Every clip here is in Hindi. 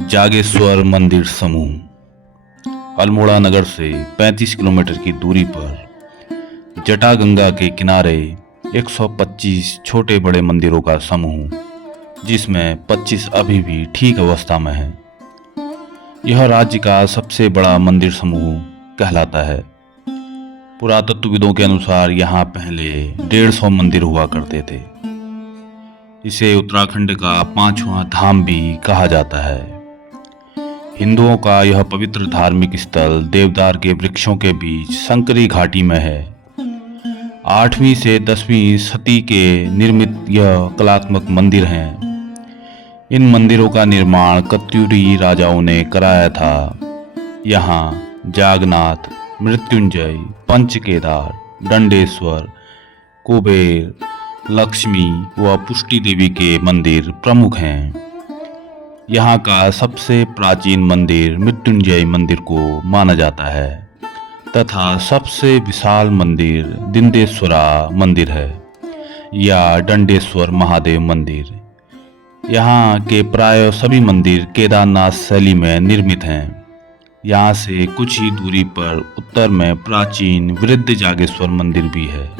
जागेश्वर मंदिर समूह अल्मोड़ा नगर से 35 किलोमीटर की दूरी पर जटागंगा के किनारे 125 छोटे बड़े मंदिरों का समूह, जिसमें 25 अभी भी ठीक अवस्था में हैं। यह राज्य का सबसे बड़ा मंदिर समूह कहलाता है। पुरातत्वविदों के अनुसार यहाँ पहले 150 मंदिर हुआ करते थे। इसे उत्तराखंड का 5वां धाम भी कहा जाता है। हिंदुओं का यह पवित्र धार्मिक स्थल देवदार के वृक्षों के बीच संकरी घाटी में है। 8वीं से 10वीं सदी के निर्मित यह कलात्मक मंदिर हैं। इन मंदिरों का निर्माण कत्यूरी राजाओं ने कराया था। यहाँ जागनाथ, मृत्युंजय, पंचकेदार, दंडेश्वर, कुबेर, लक्ष्मी व पुष्टि देवी के मंदिर प्रमुख हैं। यहाँ का सबसे प्राचीन मंदिर मृत्युंजय मंदिर को माना जाता है तथा सबसे विशाल मंदिर दिंदेश्वरा मंदिर है या दंडेश्वर महादेव मंदिर। यहाँ के प्राय सभी मंदिर केदारनाथ शैली में निर्मित हैं। यहाँ से कुछ ही दूरी पर उत्तर में प्राचीन वृद्ध जागेश्वर मंदिर भी है,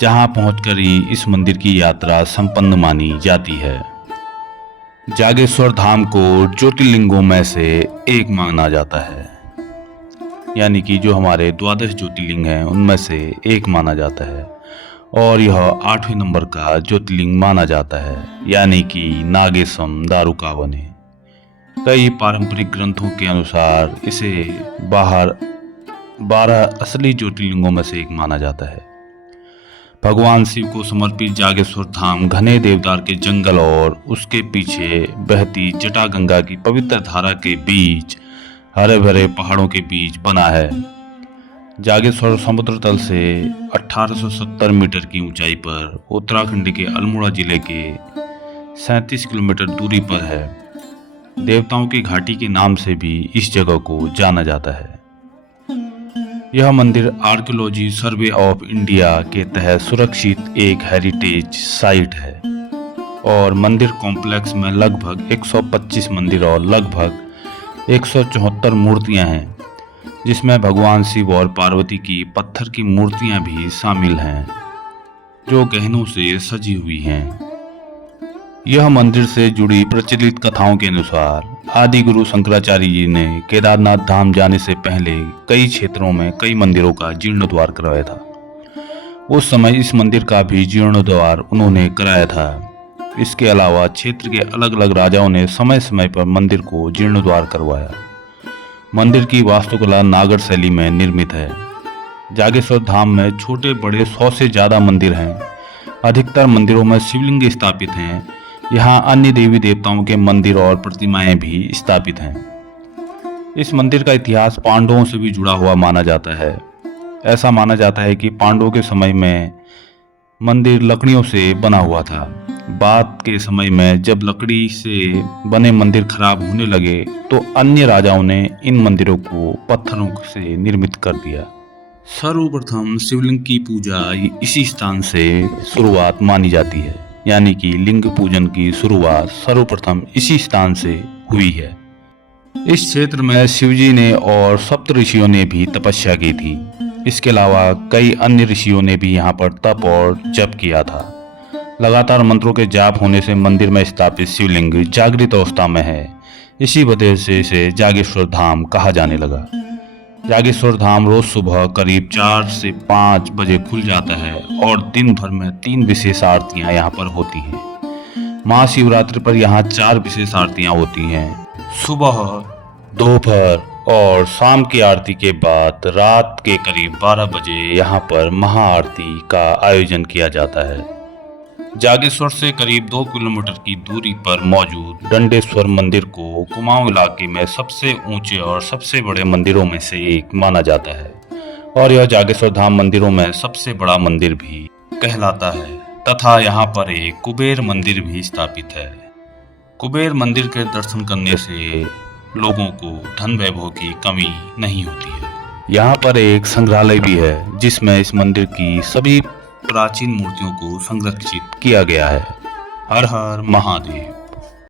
जहाँ पहुंचकर ही इस मंदिर की यात्रा संपन्न मानी जाती है। जागेश्वर धाम को ज्योतिर्लिंगों में से एक माना जाता है, यानी कि जो हमारे 12 ज्योतिर्लिंग हैं उनमें से एक माना जाता है, और यह 8वें नंबर का ज्योतिर्लिंग माना जाता है, यानी कि नागेशम दारुकावने। कई पारंपरिक ग्रंथों के अनुसार इसे बाहर 12 असली ज्योतिर्लिंगों में से एक माना जाता है। भगवान शिव को समर्पित जागेश्वर धाम घने देवदार के जंगल और उसके पीछे बहती जटागंगा की पवित्र धारा के बीच हरे भरे पहाड़ों के बीच बना है। जागेश्वर समुद्र तल से 1870 मीटर की ऊंचाई पर उत्तराखंड के अल्मोड़ा जिले के 37 किलोमीटर दूरी पर है। देवताओं की घाटी के नाम से भी इस जगह को जाना जाता है। यह मंदिर आर्कियोलॉजी सर्वे ऑफ इंडिया के तहत सुरक्षित एक हेरिटेज साइट है और मंदिर कॉम्प्लेक्स में लगभग 125 मंदिर और लगभग 174 मूर्तियां हैं, जिसमें भगवान शिव और पार्वती की पत्थर की मूर्तियां भी शामिल हैं, जो गहनों से सजी हुई हैं। यह मंदिर से जुड़ी प्रचलित कथाओं के अनुसार आदि गुरु शंकराचार्य जी ने केदारनाथ धाम जाने से पहले कई क्षेत्रों में कई मंदिरों का जीर्णोद्धार करवाया था। उस समय इस मंदिर का भी जीर्णोद्धार उन्होंने कराया था। इसके अलावा क्षेत्र के अलग अलग राजाओं ने समय समय पर मंदिर को जीर्णोद्धार करवाया। मंदिर की वास्तुकला नागर शैली में निर्मित है। जागेश्वर धाम में छोटे बड़े 100 से ज़्यादा मंदिर हैं। अधिकतर मंदिरों में शिवलिंग स्थापित हैं। यहाँ अन्य देवी देवताओं के मंदिर और प्रतिमाएं भी स्थापित हैं। इस मंदिर का इतिहास पांडवों से भी जुड़ा हुआ माना जाता है। ऐसा माना जाता है कि पांडवों के समय में मंदिर लकड़ियों से बना हुआ था। बाद के समय में जब लकड़ी से बने मंदिर खराब होने लगे तो अन्य राजाओं ने इन मंदिरों को पत्थरों से निर्मित कर दिया। सर्वप्रथम शिवलिंग की पूजा इसी स्थान से शुरुआत मानी जाती है, यानी कि लिंग पूजन की शुरुआत सर्वप्रथम इसी स्थान से हुई है। इस क्षेत्र में शिवजी ने और सप्त ऋषियों ने भी तपस्या की थी। इसके अलावा कई अन्य ऋषियों ने भी यहाँ पर तप और जप किया था। लगातार मंत्रों के जाप होने से मंदिर में स्थापित शिवलिंग जागृत अवस्था में है। इसी वजह से इसे जागेश्वर धाम कहा जाने लगा। जागेश्वर धाम रोज सुबह करीब 4 से 5 बजे खुल जाता है और दिन भर में 3 विशेष आरतियां यहाँ पर होती हैं। महाशिवरात्रि पर यहाँ 4 विशेष आरतियां होती हैं। सुबह, दोपहर और शाम की आरती के बाद रात के करीब 12 बजे यहाँ पर महाआरती का आयोजन किया जाता है। जागेश्वर से करीब 2 किलोमीटर की दूरी पर मौजूद दंडेश्वर मंदिर को कुमाऊं इलाके में सबसे ऊंचे और सबसे बड़े मंदिरों में से एक माना जाता है और यह जागेश्वर धाम मंदिरों में सबसे बड़ा मंदिर भी कहलाता है तथा यहाँ पर एक कुबेर मंदिर भी स्थापित है। कुबेर मंदिर के दर्शन करने से लोगों को धन वैभव की कमी नहीं होती है। यहाँ पर एक संग्रहालय भी है, जिसमें इस मंदिर की सभी प्राचीन मूर्तियों को संरक्षित किया गया है। हर हर महादेव।